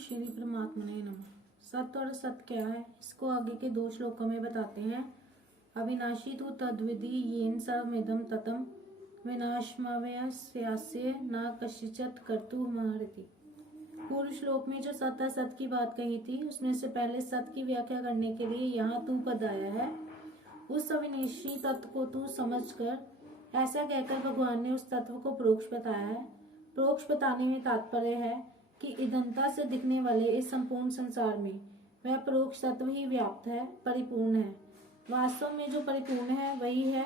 श्री परमात्मने नमः। सत्य और असत क्या है, इसको आगे के 2 श्लोकों में बताते हैं। अविनाशी तु तद्विधि येन सर्वमिदं ततं विनाशमव्यस्यास्य न कश्चित् कर्तुमर्हति। पूर्व श्लोक में जो सत्य असत की बात कही थी, उसमें से पहले सत्य की व्याख्या करने के लिए यहाँ तू पद आया है। उस अविनाशी तत्व को तू समझकर, ऐसा कहकर भगवान ने उस तत्व को परोक्ष बताया है। परोक्ष बताने में तात्पर्य है कि इदंता से दिखने वाले इस संपूर्ण संसार में वह परोक्ष तत्व ही व्याप्त है, परिपूर्ण है। वास्तव में जो परिपूर्ण है वही है,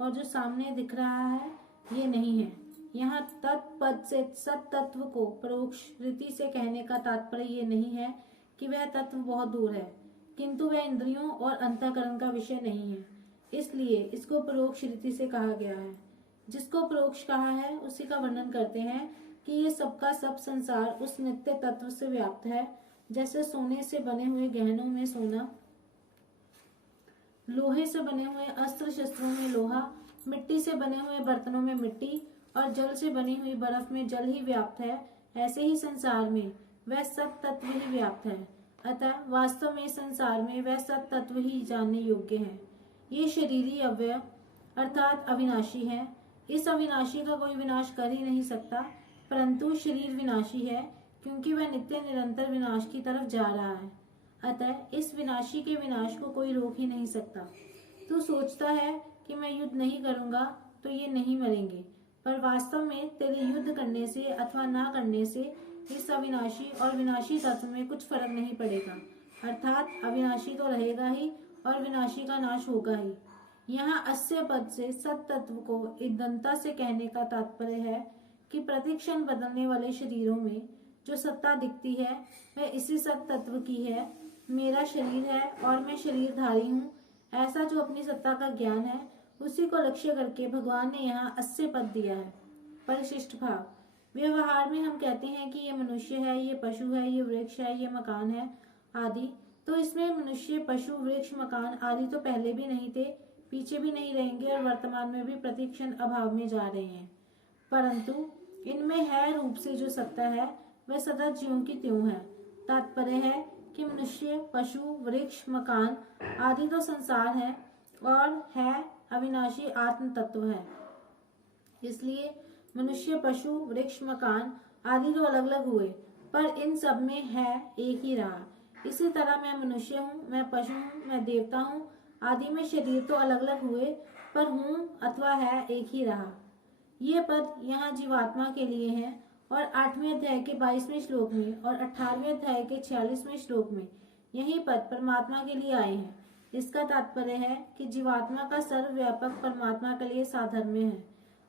और जो सामने दिख रहा है ये नहीं है। यहाँ तत्पद से सत तत्व को परोक्ष रीति से कहने का तात्पर्य ये नहीं है कि वह तत्व बहुत दूर है, किंतु वह इंद्रियों और अंतःकरण का विषय नहीं है, इसलिए इसको परोक्ष रीति से कहा गया है। जिसको परोक्ष कहा है उसी का वर्णन करते हैं कि ये सबका सब संसार उस नित्य तत्व से व्याप्त है। जैसे सोने से बने हुए गहनों में सोना, लोहे से बने हुए अस्त्र शस्त्रों में लोहा, मिट्टी से बने हुए बर्तनों में मिट्टी और जल से बनी हुई बर्फ में जल ही व्याप्त है, ऐसे ही संसार में वह सत तत्व ही व्याप्त है। अतः वास्तव में संसार में वह सत तत्व ही जानने योग्य है। ये शरीरी अव्यय अर्थात अविनाशी है। इस अविनाशी का कोई विनाश कर ही नहीं सकता, परंतु शरीर विनाशी है, क्योंकि वह नित्य निरंतर विनाश की तरफ जा रहा है। अतः इस विनाशी के विनाश को कोई रोक ही नहीं सकता। तू सोचता है कि मैं युद्ध नहीं करूंगा तो ये नहीं मरेंगे, पर वास्तव में तेरे युद्ध करने से अथवा ना करने से इस अविनाशी और विनाशी तत्व में कुछ फर्क नहीं पड़ेगा। अर्थात अविनाशी तो रहेगा ही और विनाशी का नाश होगा ही। यहाँ अस्य पद से सत तत्व को इदंता से कहने का तात्पर्य है कि प्रतिक्षण बदलने वाले शरीरों में जो सत्ता दिखती है वह इसी सत तत्व की है। मेरा शरीर है और मैं शरीरधारी हूँ, ऐसा जो अपनी सत्ता का ज्ञान है, उसी को लक्ष्य करके भगवान ने यहाँ अस्य पद दिया है। परिशिष्ट भाव। व्यवहार में हम कहते हैं कि ये मनुष्य है, ये पशु है, ये वृक्ष है, ये मकान है आदि। तो इसमें मनुष्य, पशु, वृक्ष, मकान आदि तो पहले भी नहीं थे, पीछे भी नहीं रहेंगे और वर्तमान में भी प्रतिक्षण अभाव में जा रहे हैं। परंतु इनमें है रूप से जो सत्ता है वह सदा ज्यों की त्यों है। तात्पर्य है कि मनुष्य, पशु, वृक्ष, मकान आदि तो संसार है और है अविनाशी आत्म तत्व है। इसलिए मनुष्य, पशु, वृक्ष, मकान आदि तो अलग अलग हुए, पर इन सब में है एक ही रहा। इसी तरह मैं मनुष्य हूँ, मैं पशु हूँ, मैं देवता हूँ आदि में शरीर तो अलग अलग हुए, पर हूँ अथवा है एक ही रहा। ये पद यहाँ जीवात्मा के लिए है और 8वें अध्याय के 22वें श्लोक में और 18वें अध्याय के 46वें श्लोक में यही पद परमात्मा के लिए आए हैं। इसका तात्पर्य है कि जीवात्मा का सर्वव्यापक परमात्मा के लिए साधर्म्य है।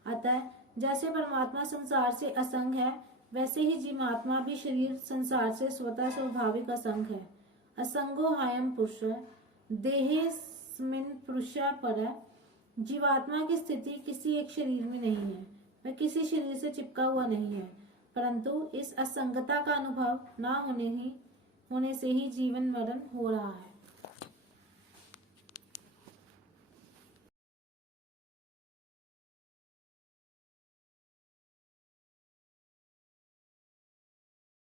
अतः जैसे परमात्मा संसार से असंग है, वैसे ही जीवात्मा भी शरीर संसार से स्वतः स्वाभाविक असंग है। असंगो हायम पुरुष देहेस्मिन् पुरुषा पर। जीवात्मा की स्थिति किसी एक शरीर में नहीं है, वह किसी शरीर से चिपका हुआ नहीं है, परंतु इस असंगता का अनुभव न होने से ही जीवन मरण हो रहा है।